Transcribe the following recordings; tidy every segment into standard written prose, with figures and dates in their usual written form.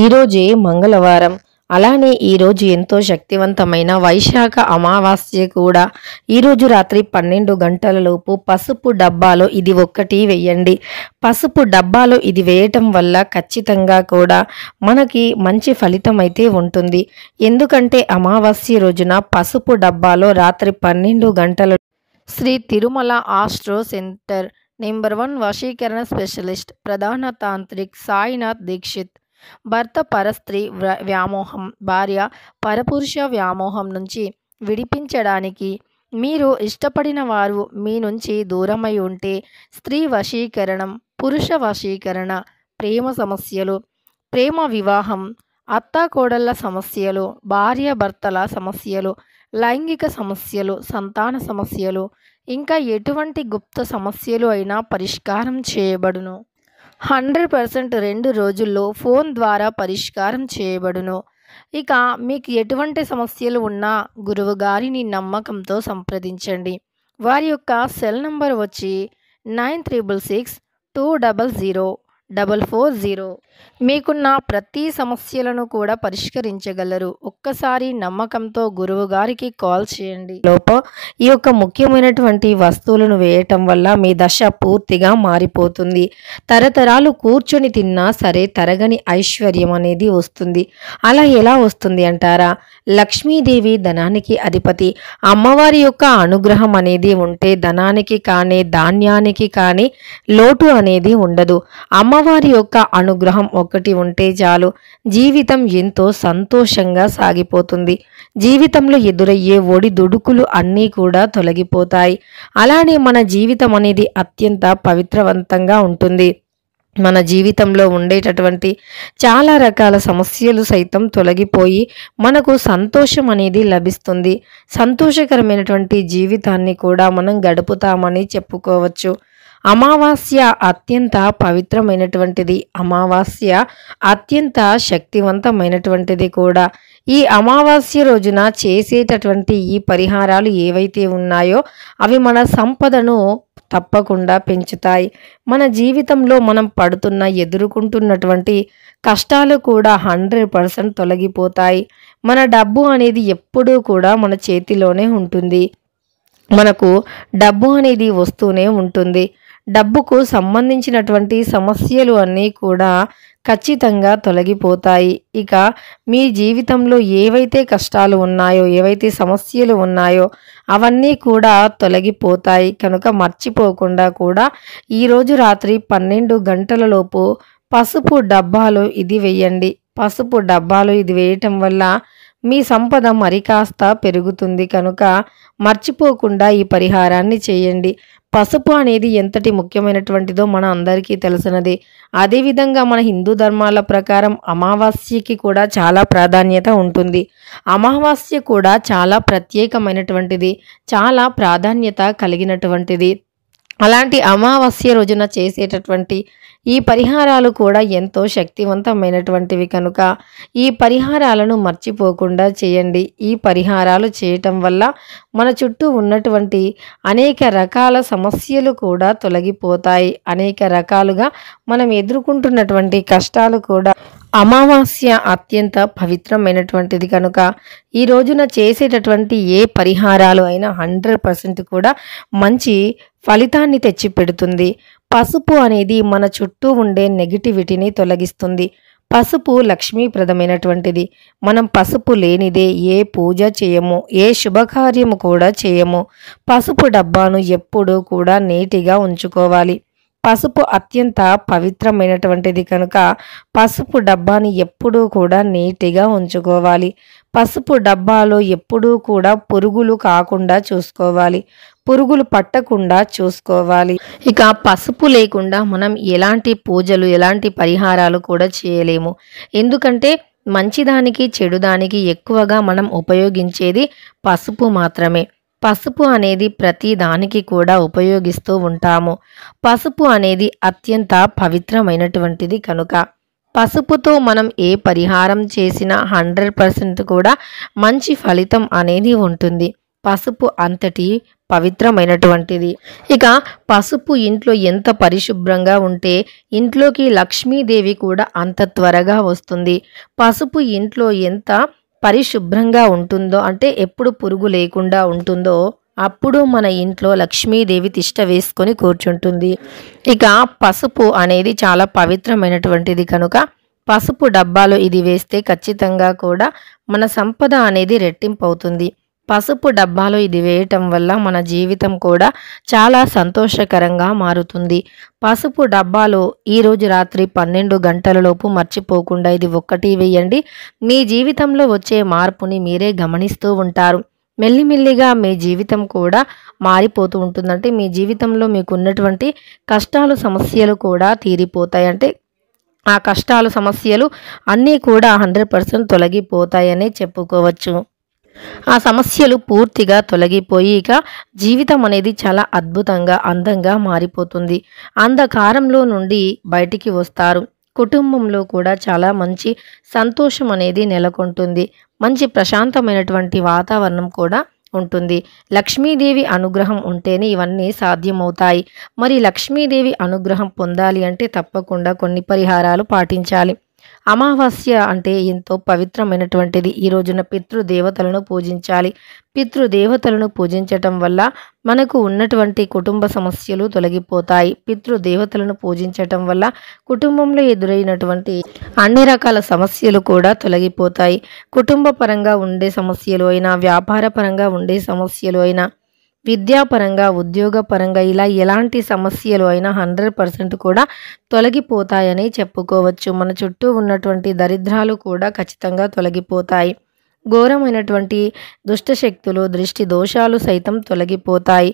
ఈరోజే మంగళవారం. అలానే ఈరోజు ఎంతో శక్తివంతమైన వైశాఖ అమావాస్య కూడా. ఈరోజు రాత్రి 12 గంటలలోపు పసుపు డబ్బాలో ఇది ఒక్కటి వెయ్యండి. పసుపు డబ్బాలో ఇది వేయటం వల్ల ఖచ్చితంగా కూడా మనకి మంచి ఫలితం అయితే ఉంటుంది. ఎందుకంటే అమావాస్య రోజున పసుపు డబ్బాలో రాత్రి 12 గంటల Shri Tirumala astro centre number 1 వశీకరణ స్పెషలిస్ట్ ప్రధాన తాంత్రిక్ సాయినాథ్ దీక్షిత్. భర్త పరస్త్రీ వ్యామోహం, భార్య పరపురుష వ్యామోహం నుంచి విడిపించడానికి, మీరు ఇష్టపడిన వారు మీ నుంచి దూరమై ఉంటే స్త్రీ వశీకరణం, పురుష వశీకరణ, ప్రేమ సమస్యలు, ప్రేమ వివాహం, అత్తాకోడళ్ళ సమస్యలు, భార్యాభర్తల సమస్యలు, లైంగిక సమస్యలు, సంతాన సమస్యలు, ఇంకా ఎటువంటి గుప్త సమస్యలు అయినా పరిష్కారం చేయబడును. 100% 2 రోజుల్లో ఫోన్ ద్వారా పరిష్కారం చేయబడును. ఇక మీకు ఎటువంటి సమస్యలు ఉన్నా గురువు గారిని నమ్మకంతో సంప్రదించండి. వారి యొక్క సెల్ నంబర్ వచ్చి 9366200440. మీకున్న ప్రతి సమస్యలను కూడా పరిష్కరించగలరు. ఒక్కసారి నమ్మకంతో గురువు గారికి కాల్ చేయండి. ఈ యొక్క ముఖ్యమైనటువంటి వస్తువులను వేయటం వల్ల మీ దశ పూర్తిగా మారిపోతుంది. తరతరాలు కూర్చొని తిన్నా సరే తరగని ఐశ్వర్యం అనేది వస్తుంది. అలా ఎలా వస్తుంది అంటారా? లక్ష్మీదేవి ధనానికి అధిపతి. అమ్మవారి యొక్క అనుగ్రహం అనేది ఉంటే ధనానికి కానీ ధాన్యానికి కానీ లోటు అనేది ఉండదు. అమ్మవారి యొక్క అనుగ్రహం ఒకటి ఉంటే చాలు, జీవితం ఎంతో సంతోషంగా సాగిపోతుంది. జీవితంలో ఎదురయ్యే ఒడిదుడుకులు అన్నీ కూడా తొలగిపోతాయి. అలానే మన జీవితం అనేది అత్యంత పవిత్రవంతంగా ఉంటుంది. మన జీవితంలో ఉండేటటువంటి చాలా రకాల సమస్యలు సైతం తొలగిపోయి మనకు సంతోషం అనేది లభిస్తుంది. సంతోషకరమైనటువంటి జీవితాన్ని కూడా మనం గడుపుతామని చెప్పుకోవచ్చు. అమావాస్య అత్యంత పవిత్రమైనటువంటిది. అమావాస్య అత్యంత శక్తివంతమైనటువంటిది కూడా. ఈ అమావాస్య రోజున చేసేటటువంటి ఈ పరిహారాలు ఏవైతే ఉన్నాయో అవి మన సంపదను తప్పకుండా పెంచుతాయి. మన జీవితంలో మనం ఎదుర్కొంటున్నటువంటి కష్టాలు కూడా 100% తొలగిపోతాయి. మన డబ్బు అనేది ఎప్పుడూ కూడా మన చేతిలోనే ఉంటుంది. మనకు డబ్బు అనేది వస్తూనే ఉంటుంది. డబ్బుకు సంబంధించినటువంటి సమస్యలు అన్నీ కూడా ఖచ్చితంగా తొలగిపోతాయి. ఇక మీ జీవితంలో ఏవైతే కష్టాలు ఉన్నాయో, ఏవైతే సమస్యలు ఉన్నాయో అవన్నీ కూడా తొలగిపోతాయి. కనుక మర్చిపోకుండా కూడా ఈరోజు రాత్రి 12 గంటలలోపు పసుపు డబ్బాలో ఇది వేయండి. పసుపు డబ్బాలో ఇది వేయటం వల్ల మీ సంపద మరి కాస్త పెరుగుతుంది. కనుక మర్చిపోకుండా ఈ పరిహారాన్ని చేయండి. పసుపు అనేది ఎంతటి ముఖ్యమైనటువంటిదో మన అందరికీ తెలిసినది. అదేవిధంగా మన హిందూ ధర్మాల ప్రకారం అమావాస్యకి కూడా చాలా ప్రాధాన్యత ఉంటుంది. అమావాస్య కూడా చాలా ప్రత్యేకమైనటువంటిది, చాలా ప్రాధాన్యత కలిగినటువంటిది. అలాంటి అమావాస్య రోజున చేసేటటువంటి ఈ పరిహారాలు కూడా ఎంతో శక్తివంతమైనటువంటివి. కనుక ఈ పరిహారాలను మర్చిపోకుండా చేయండి. ఈ పరిహారాలు చేయటం వల్ల మన చుట్టూ ఉన్నటువంటి అనేక రకాల సమస్యలు కూడా తొలగిపోతాయి. అనేక రకాలుగా మనం ఎదుర్కొంటున్నటువంటి కష్టాలు కూడా. అమావాస్య అత్యంత పవిత్రమైనటువంటిది కనుక ఈ రోజున చేసేటటువంటి ఏ పరిహారాలు అయినా 100% కూడా మంచి ఫలితాన్ని తెచ్చిపెడుతుంది. పసుపు అనేది మన చుట్టూ ఉండే నెగిటివిటీని తొలగిస్తుంది. పసుపు లక్ష్మీప్రదమైనటువంటిది. మనం పసుపు లేనిదే ఏ పూజ చేయము, ఏ శుభకార్యము కూడా చేయము. పసుపు డబ్బాను ఎప్పుడూ కూడా నీటిగా ఉంచుకోవాలి. పసుపు అత్యంత పవిత్రమైనటువంటిది కనుక పసుపు డబ్బాని ఎప్పుడూ కూడా నీటిగా ఉంచుకోవాలి. పసుపు డబ్బాలో ఎప్పుడూ కూడా పురుగులు కాకుండా చూసుకోవాలి, పురుగులు పట్టకుండా చూసుకోవాలి. ఇక పసుపు లేకుండా మనం ఎలాంటి పూజలు, ఎలాంటి పరిహారాలు కూడా చేయలేము. ఎందుకంటే మంచిదానికి చెడుదానికి ఎక్కువగా మనం ఉపయోగించేది పసుపు మాత్రమే. పసుపు అనేది ప్రతి దానికి కూడా ఉపయోగిస్తూ ఉంటాము. పసుపు అనేది అత్యంత పవిత్రమైనటువంటిది కనుక పసుపుతో మనం ఏ పరిహారం చేసినా 100% కూడా మంచి ఫలితం అనేది ఉంటుంది. పసుపు అంతటి పవిత్రమైనటువంటిది. ఇక పసుపు ఇంట్లో ఎంత పరిశుభ్రంగా ఉంటే ఇంట్లోకి లక్ష్మీదేవి కూడా అంత త్వరగా వస్తుంది. పసుపు ఇంట్లో ఎంత పరిశుభ్రంగా ఉంటుందో అంటే ఎప్పుడు పురుగు లేకుండా ఉంటుందో అప్పుడు మన ఇంట్లో లక్ష్మీదేవి తిష్ట వేసుకొని కూర్చుంటుంది. ఇక పసుపు అనేది చాలా పవిత్రమైనటువంటిది కనుక పసుపు డబ్బాలో ఇది వేస్తే ఖచ్చితంగా కూడా మన సంపద అనేది రెట్టింపు అవుతుంది. పసుపు డబ్బాలో ఇది వేయటం వల్ల మన జీవితం కూడా చాలా సంతోషకరంగా మారుతుంది. పసుపు డబ్బాలో ఈరోజు రాత్రి 12 గంటలలోపు మర్చిపోకుండా ఇది ఒక్కటి వేయండి. మీ జీవితంలో వచ్చే మార్పుని మీరే గమనిస్తూ ఉంటారు. మెల్లిమెల్లిగా మీ జీవితం కూడా మారిపోతూ ఉంటుందంటే మీ జీవితంలో మీకున్నటువంటి కష్టాలు సమస్యలు కూడా తీరిపోతాయి. అంటే ఆ కష్టాలు సమస్యలు అన్నీ కూడా 100% తొలగిపోతాయని చెప్పుకోవచ్చు. ఆ సమస్యలు పూర్తిగా తొలగిపోయి ఇక జీవితం అనేది చాలా అద్భుతంగా అందంగా మారిపోతుంది. అంధకారంలో నుండి బయటికి వస్తారు. కుటుంబంలో కూడా చాలా మంచి సంతోషం అనేది నెలకొంటుంది. మంచి ప్రశాంతమైనటువంటి వాతావరణం కూడా ఉంటుంది. లక్ష్మీదేవి అనుగ్రహం ఉంటేనే ఇవన్నీ సాధ్యమవుతాయి. మరి లక్ష్మీదేవి అనుగ్రహం పొందాలి అంటే తప్పకుండా కొన్ని పరిహారాలు పాటించాలి. అమావాస్య అంటే ఎంతో పవిత్రమైనటువంటిది. ఈ రోజున పితృదేవతలను పూజించాలి. పితృదేవతలను పూజించటం వల్ల మనకు ఉన్నటువంటి కుటుంబ సమస్యలు తొలగిపోతాయి. పితృదేవతలను పూజించటం వల్ల కుటుంబంలో ఎదురైనటువంటి అన్ని రకాల సమస్యలు కూడా తొలగిపోతాయి. కుటుంబ పరంగా ఉండే సమస్యలు అయినా, వ్యాపార పరంగా ఉండే సమస్యలు అయినా, విద్యాపరంగా, ఉద్యోగపరంగా ఇలా ఎలాంటి సమస్యలు అయినా 100% కూడా తొలగిపోతాయని చెప్పుకోవచ్చు. మన చుట్టూ ఉన్నటువంటి దరిద్రాలు కూడా ఖచ్చితంగా తొలగిపోతాయి. ఘోరమైనటువంటి దుష్టశక్తులు, దృష్టి దోషాలు సైతం తొలగిపోతాయి.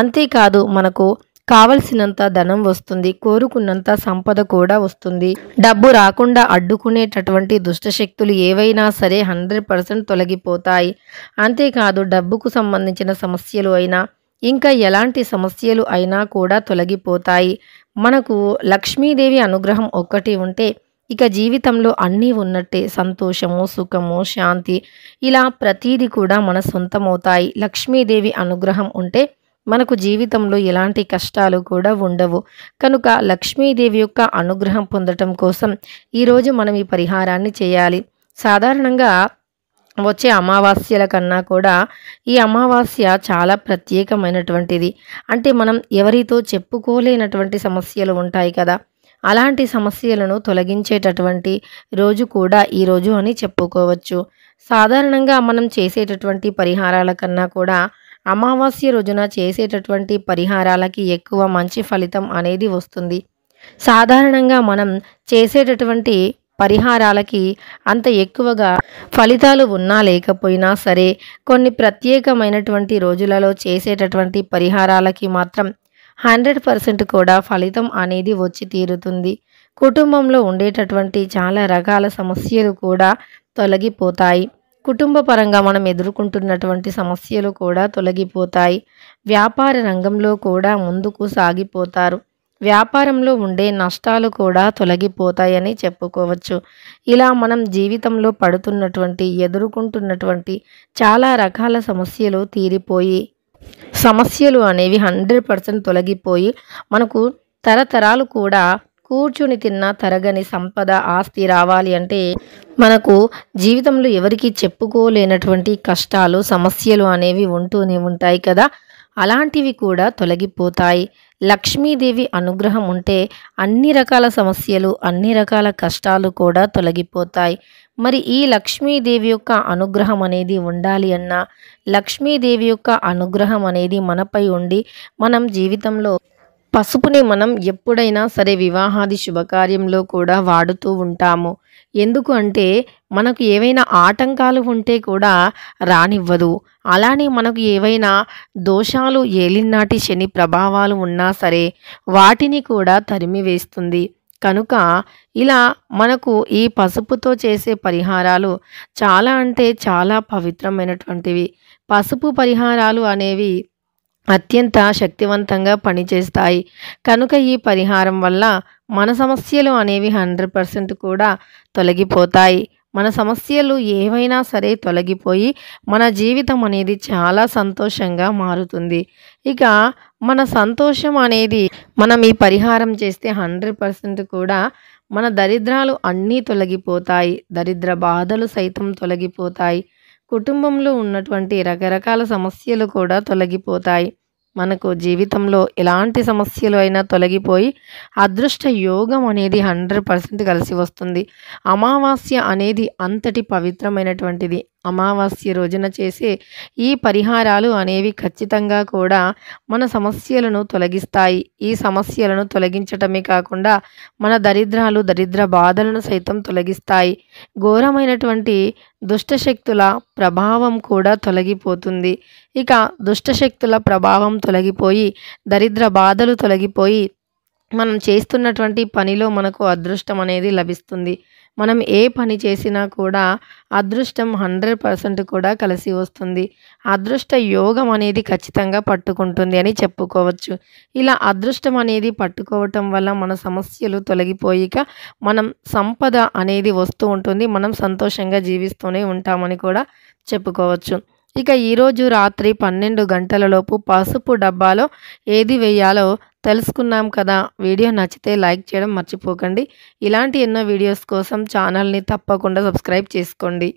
అంతేకాదు మనకు కావలసినంత ధనం వస్తుంది. కోరుకున్నంత సంపద కూడా వస్తుంది. డబ్బు రాకుండా అడ్డుకునేటటువంటి దుష్టశక్తులు ఏవైనా సరే 100% తొలగిపోతాయి. అంతేకాదు డబ్బుకు సంబంధించిన సమస్యలు అయినా, ఇంకా ఎలాంటి సమస్యలు అయినా కూడా తొలగిపోతాయి. మనకు లక్ష్మీదేవి అనుగ్రహం ఒక్కటి ఉంటే ఇక జీవితంలో అన్నీ ఉన్నట్టే. సంతోషము, సుఖము, శాంతి ఇలా ప్రతీది కూడా మన సొంతమవుతాయి. లక్ష్మీదేవి అనుగ్రహం ఉంటే మనకు జీవితంలో ఎలాంటి కష్టాలు కూడా ఉండవు. కనుక లక్ష్మీదేవి యొక్క అనుగ్రహం పొందటం కోసం ఈరోజు మనం ఈ పరిహారాన్ని చేయాలి. సాధారణంగా వచ్చే అమావాస్యల కన్నా కూడా ఈ అమావాస్య చాలా ప్రత్యేకమైనటువంటిది. అంటే మనం ఎవరితో చెప్పుకోలేనటువంటి సమస్యలు ఉంటాయి కదా, అలాంటి సమస్యలను తొలగించేటటువంటి రోజు కూడా ఈరోజు అని చెప్పుకోవచ్చు. సాధారణంగా మనం చేసేటటువంటి పరిహారాల కన్నా కూడా అమావాస్య రోజున చేసేటటువంటి పరిహారాలకి ఎక్కువ మంచి ఫలితం అనేది వస్తుంది. సాధారణంగా మనం చేసేటటువంటి పరిహారాలకి అంత ఎక్కువగా ఫలితాలు ఉన్నా లేకపోయినా సరే కొన్ని ప్రత్యేకమైనటువంటి రోజులలో చేసేటటువంటి పరిహారాలకి మాత్రం 100% కూడా ఫలితం అనేది వచ్చి తీరుతుంది. కుటుంబంలో ఉండేటటువంటి చాలా రకాల సమస్యలు కూడా తొలగిపోతాయి. కుటుంబ పరంగా మనం ఎదుర్కొంటున్నటువంటి సమస్యలు కూడా తొలగిపోతాయి. వ్యాపార రంగంలో కూడా ముందుకు సాగిపోతారు. వ్యాపారంలో ఉండే నష్టాలు కూడా తొలగిపోతాయని చెప్పుకోవచ్చు. ఇలా మనం జీవితంలో పడుతున్నటువంటి, ఎదుర్కొంటున్నటువంటి చాలా రకాల సమస్యలు తీరిపోయి, సమస్యలు అనేవి 100% తొలగిపోయి మనకు తరతరాలు కూడా కూర్చుని తిన్న తరగని సంపద, ఆస్తి రావాలి అంటే మనకు జీవితంలో ఎవరికి చెప్పుకోలేనటువంటి కష్టాలు, సమస్యలు అనేవి ఉంటూనే ఉంటాయి కదా, అలాంటివి కూడా తొలగిపోతాయి. లక్ష్మీదేవి అనుగ్రహం ఉంటే అన్ని రకాల సమస్యలు, అన్ని రకాల కష్టాలు కూడా తొలగిపోతాయి. మరి ఈ లక్ష్మీదేవి యొక్క అనుగ్రహం అనేది ఉండాలి అన్నా, లక్ష్మీదేవి యొక్క అనుగ్రహం అనేది మనపై ఉండి మనం జీవితంలో పసుపుని మనం ఎప్పుడైనా సరే వివాహాది శుభకార్యంలో కూడా వాడుతూ ఉంటాము. ఎందుకు అంటే మనకు ఏవైనా ఆటంకాలు ఉంటే కూడా రానివ్వదు. అలానే మనకు ఏవైనా దోషాలు, ఏలినాటి శని ప్రభావాలు ఉన్నా సరే వాటిని కూడా తరిమివేస్తుంది. కనుక ఇలా మనకు ఈ పసుపుతో చేసే పరిహారాలు చాలా అంటే చాలా పవిత్రమైనటువంటివి. పసుపు పరిహారాలు అనేవి అత్యంత శక్తివంతంగా పనిచేస్తాయి. కనుక ఈ పరిహారం వల్ల మన సమస్యలు అనేవి 100% కూడా తొలగిపోతాయి. మన సమస్యలు ఏవైనా సరే తొలగిపోయి మన జీవితం అనేది చాలా సంతోషంగా మారుతుంది. ఇక మన సంతోషం అనేది మనం ఈ పరిహారం చేస్తే 100% కూడా మన దరిద్రాలు అన్నీ తొలగిపోతాయి. దరిద్ర బాధలు సైతం తొలగిపోతాయి. కుటుంబంలో ఉన్నటువంటి రకరకాల సమస్యలు కూడా తొలగిపోతాయి. మనకు జీవితంలో ఎలాంటి సమస్యలు అయినా తొలగిపోయి అదృష్ట యోగం అనేది 100% కలిసి వస్తుంది. అమావాస్య అనేది అంతటి పవిత్రమైనటువంటిది. అమావాస్య రోజున చేసే ఈ పరిహారాలు అనేవి ఖచ్చితంగా కూడా మన సమస్యలను తొలగిస్తాయి. ఈ సమస్యలను తొలగించటమే కాకుండా మన దరిద్రాలు, దరిద్ర బాధలను సైతం తొలగిస్తాయి. ఘోరమైనటువంటి దుష్టశక్తుల ప్రభావం కూడా తొలగిపోతుంది. ఇక దుష్టశక్తుల ప్రభావం తొలగిపోయి, దరిద్ర బాధలు తొలగిపోయి, మనం చేస్తున్నటువంటి పనిలో మనకు అదృష్టం అనేది లభిస్తుంది. మనం ఏ పని చేసినా కూడా అదృష్టం 100% కూడా కలిసి వస్తుంది. అదృష్ట యోగం అనేది ఖచ్చితంగా పట్టుకుంటుంది అని చెప్పుకోవచ్చు. ఇలా అదృష్టం అనేది పట్టుకోవటం వల్ల మన సమస్యలు తొలగిపోయిక మనం సంపద అనేది వస్తూ ఉంటుంది. మనం సంతోషంగా జీవిస్తూనే ఉంటామని కూడా చెప్పుకోవచ్చు. ఇక ఈరోజు రాత్రి 12 గంటలలోపు పసుపు డబ్బాలో ఏది వేయాలో తెలుసుకున్నాం కదా. వీడియో నచ్చితే లైక్ చేయడం మర్చిపోకండి. ఇలాంటి ఎన్నో వీడియోస్ కోసం ఛానల్ని తప్పకుండా సబ్స్క్రైబ్ చేసుకోండి.